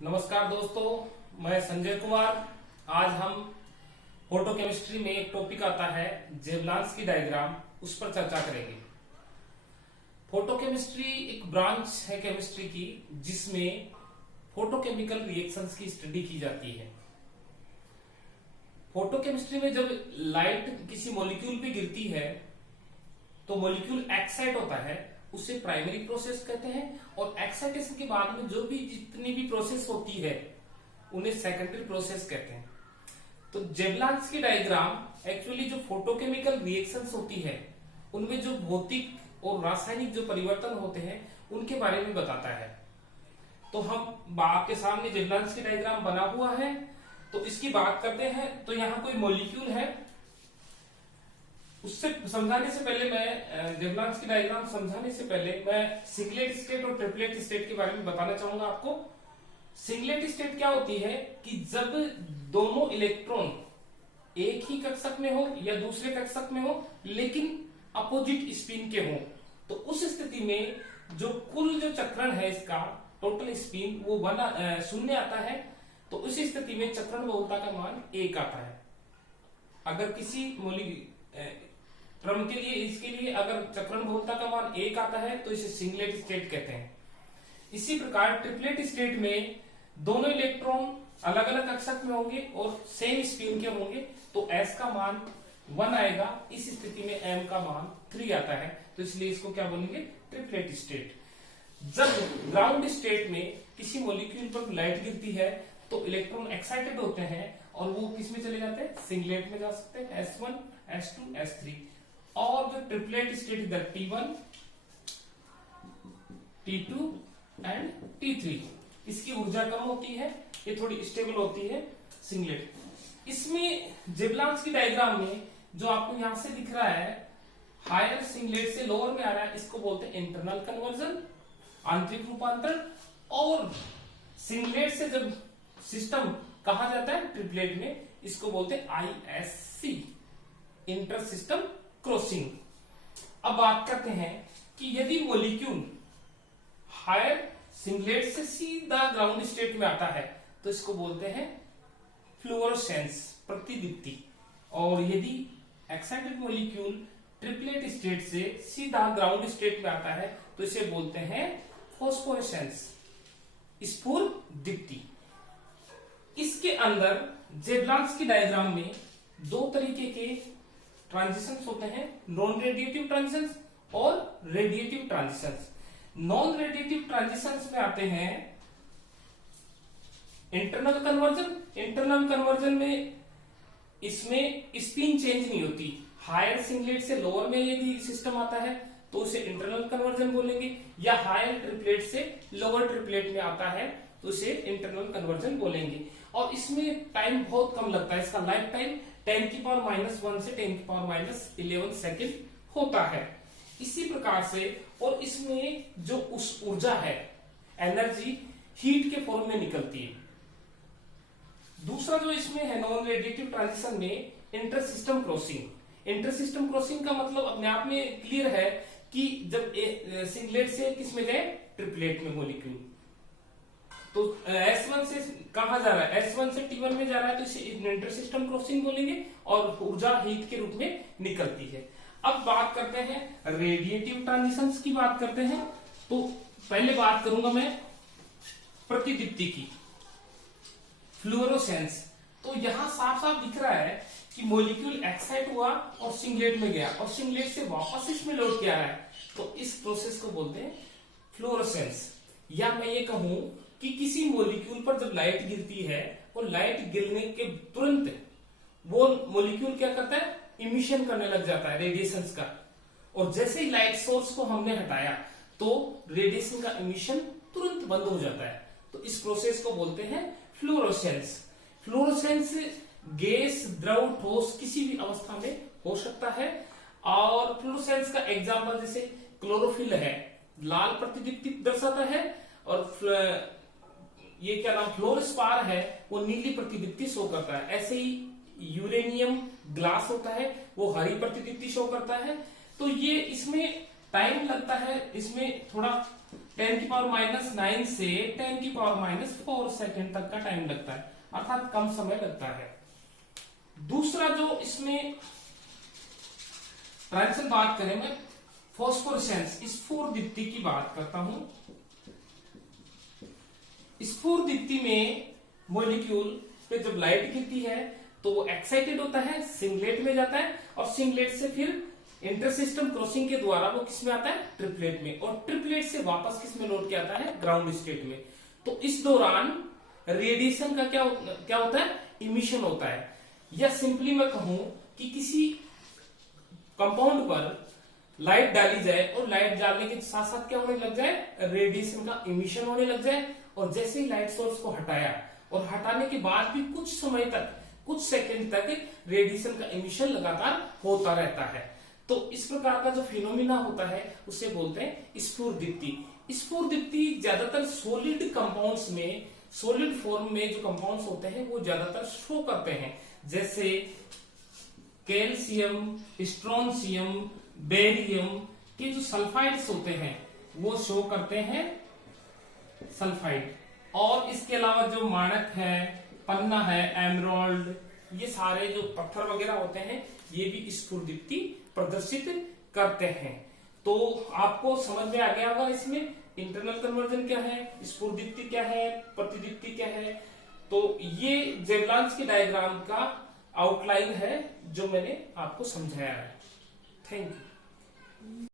नमस्कार दोस्तों, मैं संजय कुमार। आज हम फोटोकेमिस्ट्री में एक टॉपिक आता है जेवलांस्की डायग्राम, उस पर चर्चा करेंगे। फोटोकेमिस्ट्री एक ब्रांच है केमिस्ट्री की जिसमें फोटोकेमिकल रिएक्शंस की स्टडी की जाती है। फोटोकेमिस्ट्री में जब लाइट किसी मॉलिक्यूल पे गिरती है तो मॉलिक्यूल एक्साइट होता है, उसे प्राइमरी प्रोसेस कहते हैं, और एक्साइटेशन के बाद में जो भी जितनी भी प्रोसेस होती है उन्हें सेकेंडरी प्रोसेस कहते हैं। तो जेवलांस्की डायग्राम एक्चुअली जो फोटोकेमिकल रिएक्शंस होती है उनमें जो भौतिक और रासायनिक जो परिवर्तन होते हैं उनके बारे में बताता है। तो हम आपके सामने जेवलांस्की डायग्राम बना हुआ है, तो इसकी बात करते हैं। तो यहाँ कोई मॉलिक्यूल है, उससे समझाने से पहले मैं जेवलांस्की डायग्राम समझाने से पहले मैं सिंगलेट स्टेट और ट्रिपलेट स्टेट के बारे में बताना चाहूंगा आपको। सिंगलेट स्टेट क्या होती है कि जब दोनों इलेक्ट्रॉन एक ही कक्षक में हो या दूसरे कक्षक में हो लेकिन अपोजिट स्पिन के हो, तो उस स्थिति में जो कुल जो चक्रण है इसका टोटल स्पिन वो शून्य आता है। तो उस स्थिति में चक्रण बहुलता का मान 1 आता है। अगर किसी क्रम के लिए इसके लिए अगर चक्रण बहुलता का मान 1 आता है तो इसे सिंगलेट स्टेट कहते हैं। इसी प्रकार ट्रिपलेट स्टेट में दोनों इलेक्ट्रॉन अलग अलग कक्षक में होंगे और सेम स्पिन के होंगे, तो S का मान 1 आएगा। इस स्थिति में M का मान 3 आता है, तो इसलिए इसको क्या बोलेंगे, ट्रिपलेट स्टेट। जब ग्राउंड स्टेट में किसी मॉलिक्यूल पर लाइट गिरती है तो इलेक्ट्रॉन एक्साइटेड होते हैं और वो किस में चले जाते हैं, सिंगलेट में जा सकते हैं, S1, S2, S3। और जो ट्रिपलेट स्टेट इधर T1, T2 एंड T3, इसकी ऊर्जा कम होती है, ये थोड़ी स्टेबल होती है सिंगलेट। इसमें जेवलांस्की डायग्राम में जो आपको यहां से दिख रहा है हायर सिंगलेट से लोअर में आ रहा है, इसको बोलते हैं इंटरनल कन्वर्जन, आंतरिक रूपांतरण। और सिंगलेट से जब सिस्टम कहा जाता है ट्रिपलेट में, इसको बोलते हैं ISC, इंटर सिस्टम क्रॉसिंग। अब बात करते हैं कि यदि मॉलिक्यूल हायर सिंगलेट से सीधा ग्राउंड स्टेट में आता है तो इसको बोलते हैं फ्लोरोसेंस, प्रतिदीप्ति। और यदि एक्साइटेड मॉलिक्यूल ट्रिपलेट स्टेट से सीधा ग्राउंड स्टेट में आता है तो इसे बोलते हैं फॉस्फोरेसेंस, स्फुरदीप्ति। इसके अंदर जेवलांस्की डायग्राम में 2 तरीके के ट्रांजिशंस होते हैं, नॉन रेडिएटिव ट्रांजिशंस और radiative transitions. Non radiative transitions में आते हैं इंटरनल कन्वर्जन। इंटरनल कन्वर्जन में इसमें स्पिन चेंज नहीं होती। हायर सिंगलेट से लोअर में यदि सिस्टम आता है तो उसे इंटरनल कन्वर्जन बोलेंगे, या हायर ट्रिपलेट से लोअर ट्रिपलेट में आता है तो उसे इंटरनल कन्वर्जन बोलेंगे। और इसमें टाइम बहुत कम लगता है, इसका लाइफ टाइम 10⁻⁻1 से 10⁻11 सेकेंड होता है। इसी प्रकार से, और इसमें जो उस ऊर्जा है, एनर्जी हीट के फॉर्म में निकलती है। दूसरा जो इसमें है नॉन रेडिएटिव ट्रांजिशन में inter system crossing. Inter system crossing का मतलब अपने आप में क्लियर है कि जब सिंगलेट से किस में गए, ट्रिपलेट में मॉलिक्यूल, तो S1 से कहा जा रहा है, S1 से T1 में जा रहा है तो इसे इंटर सिस्टम क्रॉसिंग बोलेंगे और ऊर्जा हीट के रूप में निकलती है। अब बात करते हैं रेडिएटिव ट्रांजिशंस की बात करते हैं। तो पहले बात करूंगा मैं प्रतिदीप्ति की, फ्लोरोसेंस। तो यहां साफ साफ दिख रहा है कि मॉलिक्यूल एक्साइट हुआ और सिंगलेट में गया और सिंगलेट से वापस इसमें लौट के आ रहा है, तो इस प्रोसेस को बोलते हैं फ्लोरोसेंस। या मैं ये कहूं कि किसी मॉलिक्यूल पर जब लाइट गिरती है और लाइट गिरने के तुरंत वो मॉलिक्यूल क्या करता है, इमिशन करने लग जाता है रेडिएशंस का। और जैसे ही लाइट सोर्स को हमने हटाया तो रेडिएशन का इमिशन तुरंत बंद हो जाता है। तो इस प्रोसेस को बोलते हैं फ्लोरोसेंस। फ्लोरोसेंस गैस, द्रव, ठोस किसी भी अवस्था में हो सकता है। और फ्लोरोसेंस का एग्जाम्पल जैसे क्लोरोफिल है, लाल प्रतिदीप्ति दर्शाता है, और ये क्या नाम फ्लोरोस्पार है, वो नीली प्रतिदीप्ति शो करता है। ऐसे ही यूरेनियम ग्लास होता है, वो हरी प्रतिदीप्ति शो करता है। तो ये इसमें टाइम लगता है, इसमें थोड़ा 10⁻⁹ से 10⁻⁴ सेकेंड तक का टाइम लगता है, अर्थात कम समय लगता है। दूसरा जो इसमें ट्रांजिशन बात करें, मैं फॉस्फोरेसेंस स्फुरदीप्ति की बात करता हूं। स्फुरदीप्ति में मॉलिक्यूल पे जब लाइट गिरती है तो वो एक्साइटेड होता है, सिंगलेट में जाता है, और सिंगलेट से फिर इंटरसिस्टम क्रॉसिंग के द्वारा वो किस में आता है, ट्रिपलेट में, और ट्रिपलेट से वापस किस में लौट के आता है, ग्राउंड स्टेट में। तो इस दौरान रेडिएशन का क्या होता है, इमिशन होता है। या सिंपली मैं कहूं कि किसी कंपाउंड पर लाइट डाली जाए और लाइट डालने के साथ साथ क्या होने लग जाए, रेडिएशन का इमिशन होने लग जाए, और जैसे ही लाइट सोर्स को हटाया और हटाने के बाद भी कुछ समय तक, कुछ सेकंड तक रेडिएशन का इमिशन लगातार होता रहता है। तो इस प्रकार का जो फिनोमिना होता है उसे बोलते हैं स्फुरदीप्ति। स्फुरदीप्ति ज्यादातर सॉलिड कंपाउंड्स में, सॉलिड फॉर्म में जो कंपाउंड्स होते हैं वो ज्यादातर शो करते हैं, जैसे कैल्शियम, स्ट्रोंशियम, बेरियम के जो सल्फाइड्स होते हैं वो शो करते हैं सल्फाइड। और इसके अलावा जो माणक है, पन्ना है, एमराल्ड, ये सारे जो पत्थर वगैरह होते हैं ये भी स्फुरदीप्ति प्रदर्शित करते हैं। तो आपको समझ में आ गया होगा इसमें इंटरनल कन्वर्जन क्या है, स्फुरदीप्ति क्या है, प्रतिदीप्ति क्या है। तो ये जेवलांस्की डायग्राम का आउटलाइन है जो मैंने आपको समझाया है। Thank you.